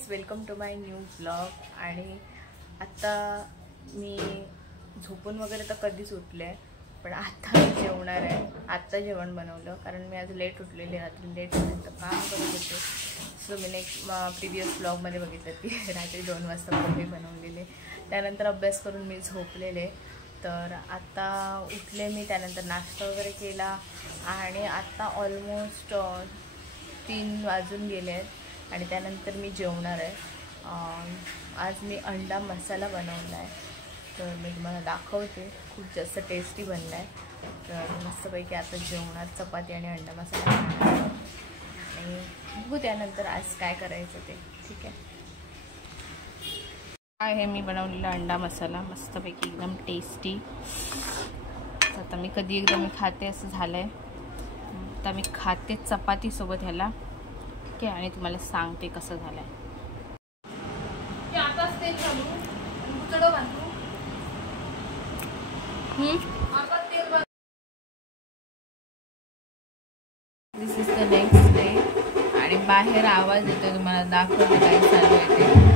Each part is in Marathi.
Guys, welcome to my new blog. आणि आत्ता मी झोपून वगैरे तर कधीच उठले, पण आत्ता मी जेवणार आहे. आत्ता जेवण बनवलं कारण मी आज लेट उठलेले, रात्री लेटपर्यंत काम करत होते. सो मी प्रिव्हियस ब्लॉगमध्ये बघितलं की रात्री 2 वाजता पोहे बनवलेले, त्यानंतर अभ्यास करून मी झोपलेले. तर आत्ता उठले मी, त्यानंतर नाश्ता वगैरे केला आणि आत्ता ऑलमोस्ट 3 वाजून गेले आहेत आणि त्यानंतर मी जेवणार आहे. आज मी अंडा मसाला बनवला आहे, तर मी तुम्हाला दाखवते. खूप जास्त टेस्टी बनला आहे. तर मस्तपैकी आता जेवणार, चपाती आणि अंडा मसाला आणि बघू त्यानंतर आज काय करायचं ते. ठीक आहे. आहे मी बनवलेला अंडा मसाला, मस्तपैकी एकदम टेस्टी. आता मी कधी एकदा मी खाते असं झालं आहे. आता मी खाते चपातीसोबत ह्याला. ठीक आहे, आणि तुम्हाला सांगते कसं झालं आहे. दिस इज द नेक्स्ट डे आणि बाहेर आवाज येतो, तुम्हाला दाखवते काय चालू आहे ते.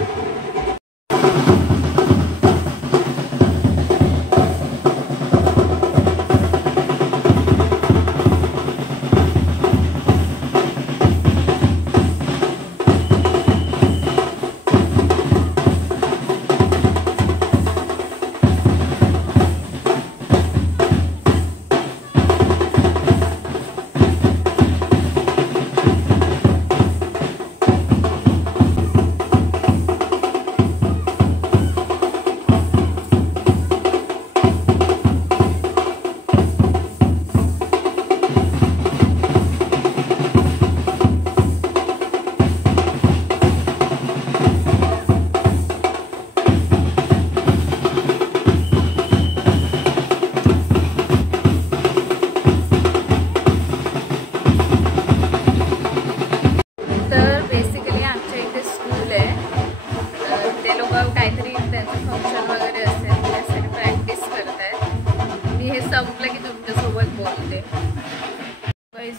संपलं की तुमच्यासोबत बोलते.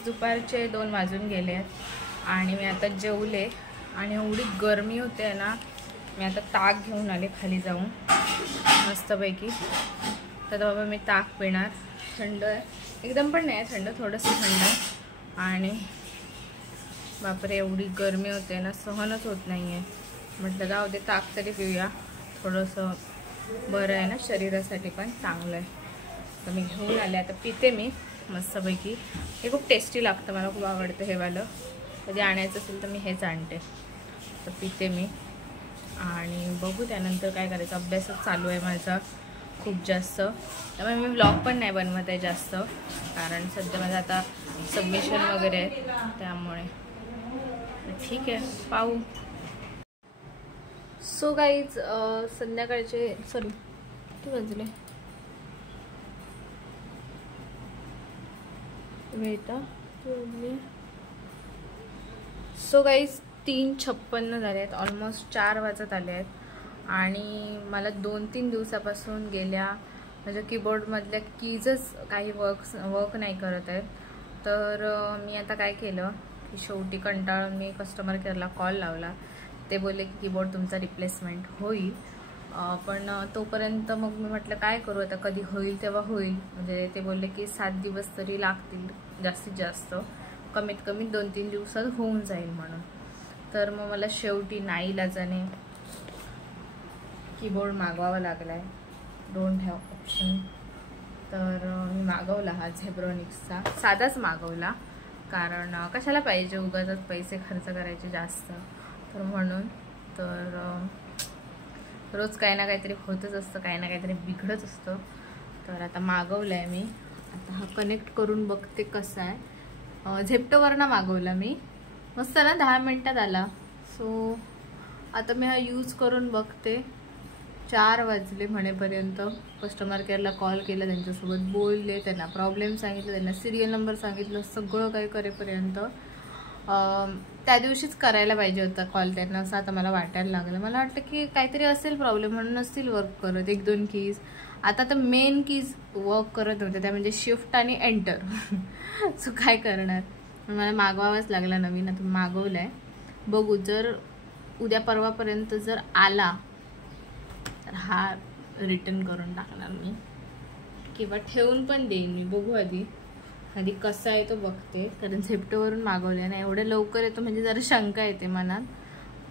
दुपारचे 2 वाजून गेले आणि मी आता जेवले आणि एवढी गरमी होते ना, मी आता ताक घेऊन आले खाली जाऊन मस्तपैकी. तर बाबा मी ताक पिणार. थंड आहे, एकदम पण नाही थंड, थोडंसं थंड आहे. आणि बापरे एवढी गरमी होते ना, सहनच होत नाही आहे. म्हटलं जाऊ दे, ताक तरी पिऊया, थोडंसं बरं आहे ना, शरीरासाठी पण चांगलं आहे. तर मी घेऊन आले, आता पिते मी मस्तपैकी. हे खूप टेस्टी लागतं, मला खूप आवडतं हे वालं. कधी आणायचं असेल तर मी हेच आणते. तर पिते मी आणि बघू त्यानंतर काय करायचं. अभ्यासच चालू आहे माझा खूप जास्त, त्यामुळे मी व्लॉग पण नाही बनवत आहे जास्त, कारण सध्या माझं आता सबमिशन वगैरे आहे, त्यामुळे ठीक आहे, पाहू. सो गाईज, संध्याकाळचे किती वाजले सो गाईज 3:56 झाले आहेत, ऑलमोस्ट 4 वाजत आले आहेत. आणि मला 2-3 दिवसापासून गेल्या माझ्या कीबोर्डमधल्या कीजच काही वर्क नाही करत आहेत. तर मी आता काय केलं की शेवटी कंटाळून मी कस्टमर केअरला कॉल लावला. ते बोलले की कीबोर्ड तुमचा रिप्लेसमेंट होईल, पण तोपर्यंत मग मी म्हटलं काय करू आता, कधी होईल तेव्हा होईल. म्हणजे ते बोलले की 7 दिवस तरी लागतील जास्तीत जास्त, कमीत कमी 2-3 दिवसात होऊन जाईल म्हणून. तर मग मला शेवटी नाईलाजाने कीबोर्ड मागवावा लागला आहे. Don't have option. तर मी मागवला हा झेब्रॉनिक्सचा, साधाच मागवला, कारण कशाला पाहिजे उगाच पैसे खर्च करायचे जास्त. तर म्हणून तर रोज काही ना काहीतरी होतच असतं, काही ना काहीतरी बिघडत असतं. तर आता मागवलं आहे मी. आता हा कनेक्ट करून बघते कसा आहे. झेप्टोवरनं मागवला मी, मस्त ना, 10 मिनटात आला. सो आता मी हा यूज करून बघते. 4 वाजले म्हणेपर्यंत कस्टमर केअरला कॉल केला, त्यांच्यासोबत बोलले, त्यांना प्रॉब्लेम सांगितलं, त्यांना सिरियल नंबर सांगितलं, सगळं काही करेपर्यंत त्या दिवशीच करायला पाहिजे होता कॉल त्यांना, असं आता मला वाटायला लागलं. मला वाटलं की काहीतरी असेल प्रॉब्लेम म्हणून नसतील वर्क करत 1-2 कीज. आता तर मेन कीज वर्क करत होते, त्या म्हणजे शिफ्ट आणि एंटर. सो काय करणार, मला मागवावाच लागला नवीन. आता मागवलं आहे, बघू. जर उद्या परवापर्यंत जर आला तर हा रिटर्न करून टाकणार मी, किंवा ठेवून पण देईन मी, बघू आधी कसा आहे तो बघते. कारण झेप्टोवरून मागवले ना, एवढं लवकर येतो म्हणजे जरा शंका येते मनात.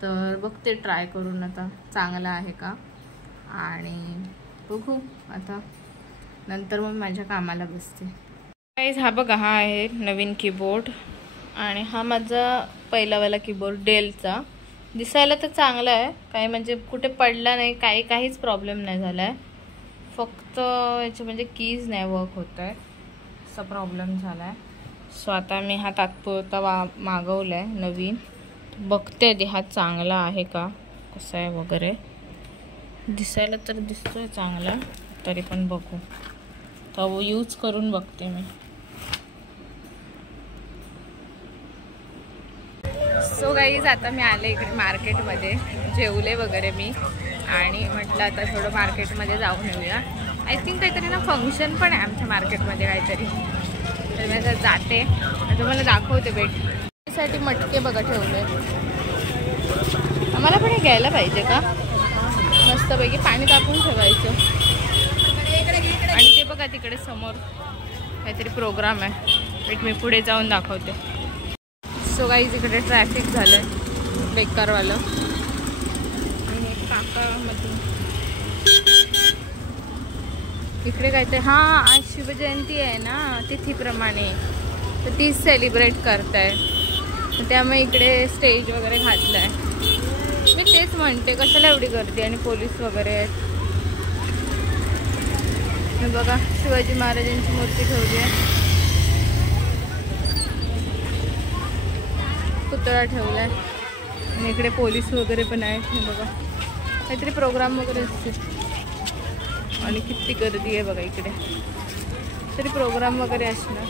तर बघते ट्राय करून आता चांगला आहे का, आणि बघू आता नंतर मग माझ्या कामाला बसते. गाईज हा बघा, हा आहे नवीन कीबोर्ड, आणि हा माझा पहिलावाला कीबोर्ड डेलचा. दिसायला तर चांगला आहे, काही म्हणजे कुठे पडला नाही, काहीच प्रॉब्लेम नाही झाला आहे. फक्त याचे म्हणजे कीज नाही वर्क होत आहे, असा प्रॉब्लेम झाला आहे. सो आता मी हा तात्पुरता मागवला आहे नवीन. बघते आधी हा चांगला आहे का, कसा आहे वगैरे. दिसायला तर दिसतोय चांगला, तरी पण बघू, तर यूज करून बघते मी. सो गाईज आता मी आले इकडे मार्केटमध्ये, जेवले वगैरे मी, आणि म्हटलं आता थोडं मार्केटमध्ये जाऊन येऊया. आय थिंक काहीतरी ना फंक्शन पण आहे आमच्या मार्केटमध्ये काहीतरी, तर मी आता जाते, तुम्हाला दाखवते. भेटीसाठी मटके बघा ठेवले, आम्हाला पण हे घ्यायला पाहिजे का, मस्तपैकी पाणी तापून ठेवायचं. आणि ते बघा तिकडे समोर काहीतरी प्रोग्राम आहे, मी पुढे जाऊन दाखवते. सो गाईज इकडे ट्रॅफिक झालं आहे बेकारवालं, आणि एक काकामधून इकडे काय ते, हां आज शिवजयंती आहे ना तिथीप्रमाणे, तर तीच सेलिब्रेट करताय, तर त्यामुळे इकडे स्टेज वगैरे घातलं आहे. मी तेच म्हणते कशाला एवढी गर्दी, आणि पोलीस वगैरे आहेत. बघा शिवाजी महाराजांची मूर्ती ठेवली आहे, पुतळा ठेवला आहे, आणि इकडे पोलीस वगैरे पण आहेत. हे बघा काहीतरी प्रोग्राम वगैरे असतील, आणि किती गर्दी आहे बघा इकडे, तरी प्रोग्राम वगैरे असणार.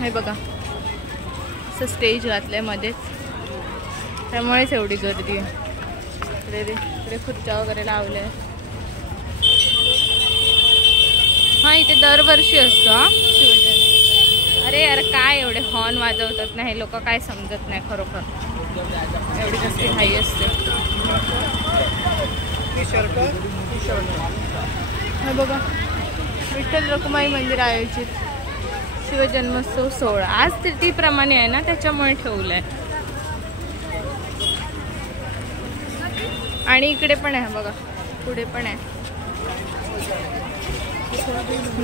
हे बघा असं स्टेज घातलंय मध्येच, त्यामुळेच एवढी गर्दी आहे. इकडे खुर्च्या वगैरे लावल्या. हा इथे दरवर्षी असतो हा शिवजयंती. अरे यार काय एवढे हॉर्न वाजवतात ना हे लोक, काय समजत नाही खरोखर, एवढी कसली घाई असते. हे बघा विठ्ठल रखुमाई मंदिर आयोजित शिवजन्मोत्सव सोहळा, आज तिथीप्रमाणे आहे ना त्याच्यामुळे ठेवलाय. आणि इकडे पण आहे बघा, पुढे पण आहे,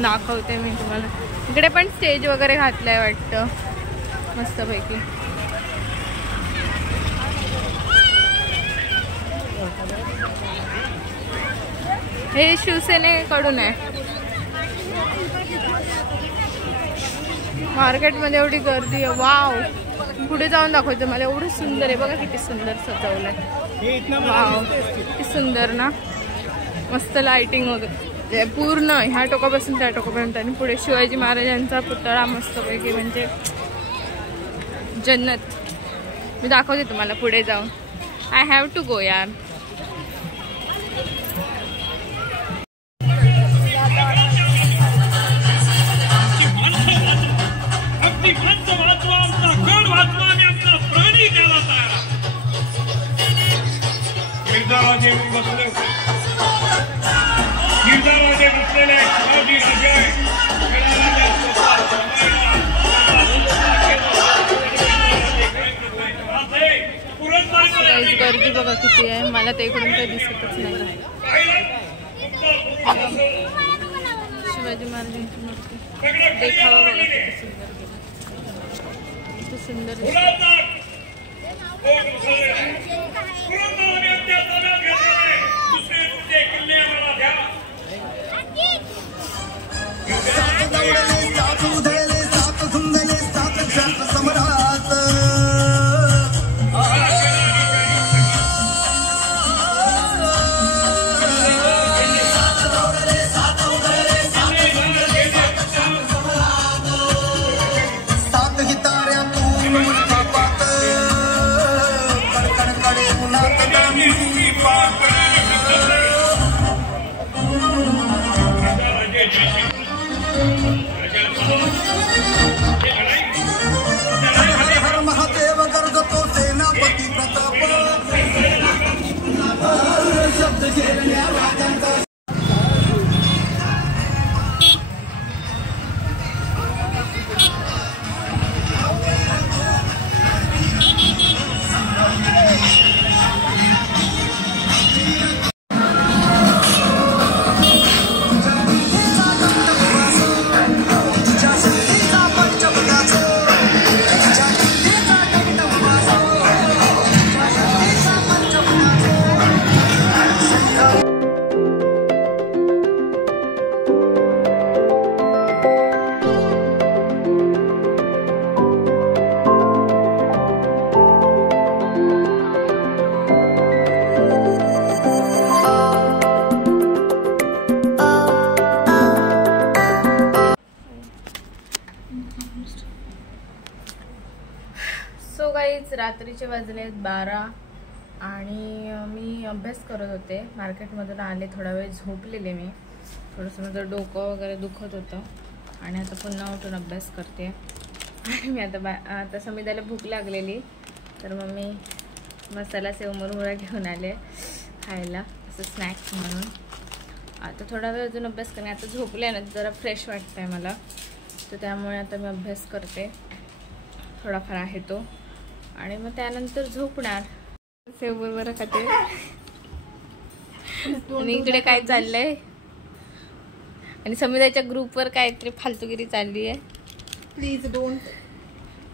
दाखवते मी तुम्हाला. इकडे पण स्टेज वगैरे घातलाय वाटतं मस्तपैकी. हे शिवसेनेकडून आहे. मार्केटमध्ये एवढी गर्दी आहे, वाव. पुढे जाऊन दाखवते मला, एवढं सुंदर आहे बघा, किती सुंदर सजवलंय, वाव किती सुंदर ना, मस्त लाइटिंग वगैरे पूर्ण ह्या टोकापासून त्या टोकापर्यंत. आणि पुढे शिवाजी महाराजांचा पुतळा मस्तपैकी, म्हणजे जन्नत. मी दाखवते तुम्हाला पुढे जाऊन. आय हॅव टू गो यार. गर्दी बघा किती आहे, मला ते इकडून काही दिसतच नाही. शिवाजी महाराजांची मूर्ती देखावा बघा किती सुंदर किती सुंदर. सो गाईज रात्रीचे वाजलेत 12 आणि मी अभ्यास करत होते. मार्केटमधून आले, थोडा वेळ झोपलेले मी. थोडंसं माझं डोकं वगैरे दुखत होतं आणि आता पुन्हा उठून अभ्यास करते. आणि मी आता समिधाला भूक लागलेली, तर मग मी मसाला सेव मुरमुरा घेऊन आले खायला, असं स्नॅक्स म्हणून. आता थोडा वेळ अजून अभ्यास करणे. आता झोपले ना, जरा फ्रेश वाटतं आहे मला, तर त्यामुळे आता मी अभ्यास करते. थोडाफार आहे तो, आणि मग त्यानंतर झोपणार. सेव मुरमुरा खाते. आणि इकडे काय चाललंय, आणि समिधाच्या ग्रुपवर काहीतरी फालतूगिरी चालली आहे. Please don't.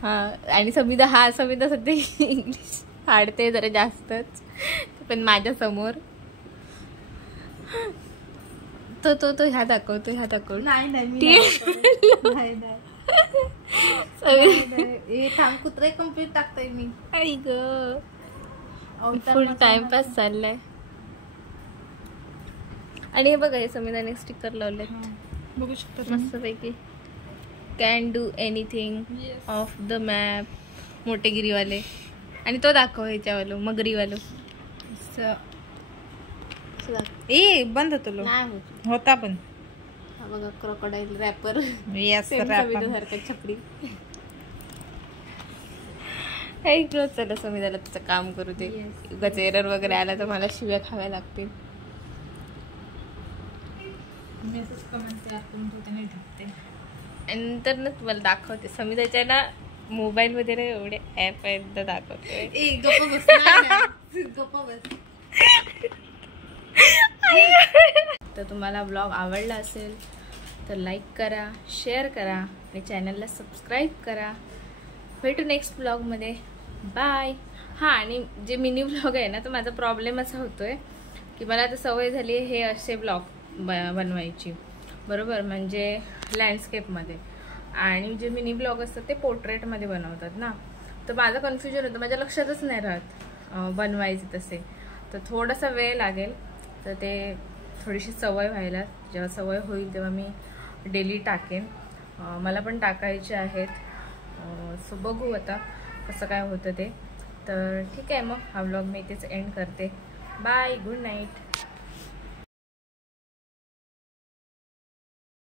हां, आणि समिधा सध्या इंग्लिश फाडते जरा जास्तच, पण माझ्या समोर तो ह्या दाखवतो. कुत्रे कम्प्लीट टाकतोय मी. आई ग, फुल टाइमपास चाललाय. आणि हे बघा, हे समिधाने स्टिकर लावले, बघू शकता मस्तपैकी. Can do anything of the map, मोठेगिरीवाले. आणि तो दाखव ह्याच्यावालो, मगरीवालो. ए बंद होतो होता पण. हा बघा, क्रोकोडाईल रॅपर. सारखं छपडी. चला समिधाला त्याचं काम करू दे. उगाच एरर वगैरे आला तर मला शिव्या खाव्या लागतील. नंतर ना तुम्हाला दाखवते. समिधाच्या ना मोबाईल मध्ये ना एवढे ऍप आहेत, दाखवते. तर तुम्हाला ब्लॉग आवडला असेल तर लाईक करा, शेअर करा आणि चॅनलला सबस्क्राईब करा. भेटू नेक्स्ट ब्लॉगमध्ये. बाय. हां, आणि जे मिनी ब्लॉग आहे ना, तर माझा प्रॉब्लेम असा होतोय की मला आता सवय झाली आहे हे असे ब्लॉग बनवायची, बरोबर, म्हणजे लँडस्केपमध्ये. आणि जे मिनी ब्लॉग असतात ते पोर्ट्रेटमध्ये बनवतात ना, तर माझं कन्फ्युजन होतं, माझ्या लक्षातच नाही राहत बनवायचे तसे. तर थोडासा वेळ लागेल, तर ते थोडीशी सवय व्हायला. जेव्हा सवय होईल तेव्हा मी डेली टाकेन. मला पण टाकायचे आहेत. सो बघू आता कसं काय होतं ते. तर ठीक आहे, मग हा व्लॉग मी इथेच एंड करते. Bye, good night.